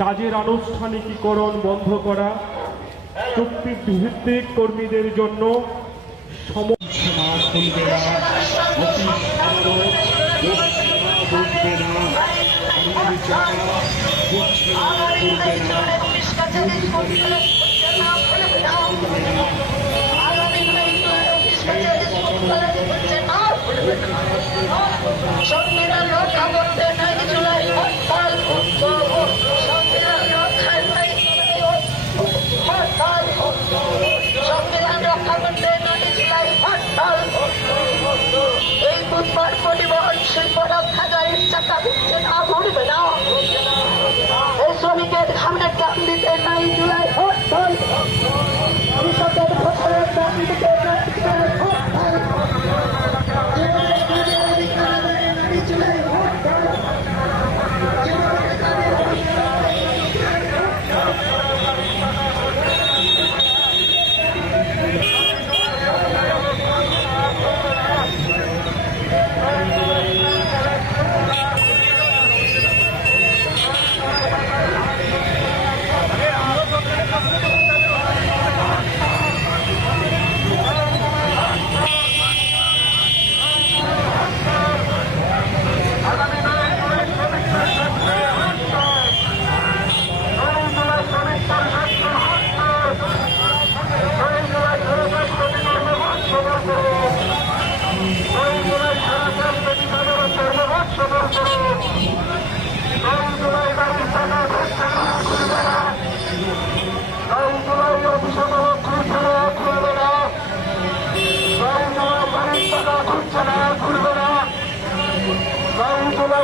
কাজের আনুষ্ঠানিকীকরণ বন্ধ করা, চুক্তিভিত্তিক কর্মীদের জন্য সংবিধান রক্ষা করতে নাই জুলাই হরতাল সংবিধান রক্ষায় নাই হরতাল সংবিধান রক্ষা করতে নাই জুলাই হরতাল। এই বুধবার পরিবহন শিল্প রক্ষা গাড়ির চাকা দিতে না ঘুরবে না, এই শ্রমিকের ঘামের দাম দিতে নাই জুলাই হরতাল, কৃষকের ফসলের দাম দিতে নাই জুলাই হরতাল।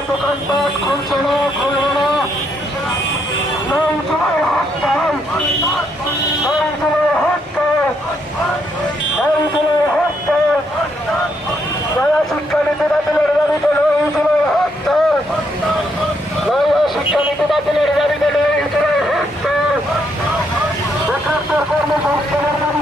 দোকানপাট খুলছে না, খুলবে না, নয় জুলাই হরতাল, নয় জুলাই হরতাল, নয় জুলাই হরতাল, নয়া শিক্ষানীতি বাতিলের দাবিতে নয় জুলাই হরতাল, নয়া শিক্ষানীতি বাতিলের দাবিতে নয় জুলাই হরতাল, বেকারদের কর্মসংস্থানের দাবি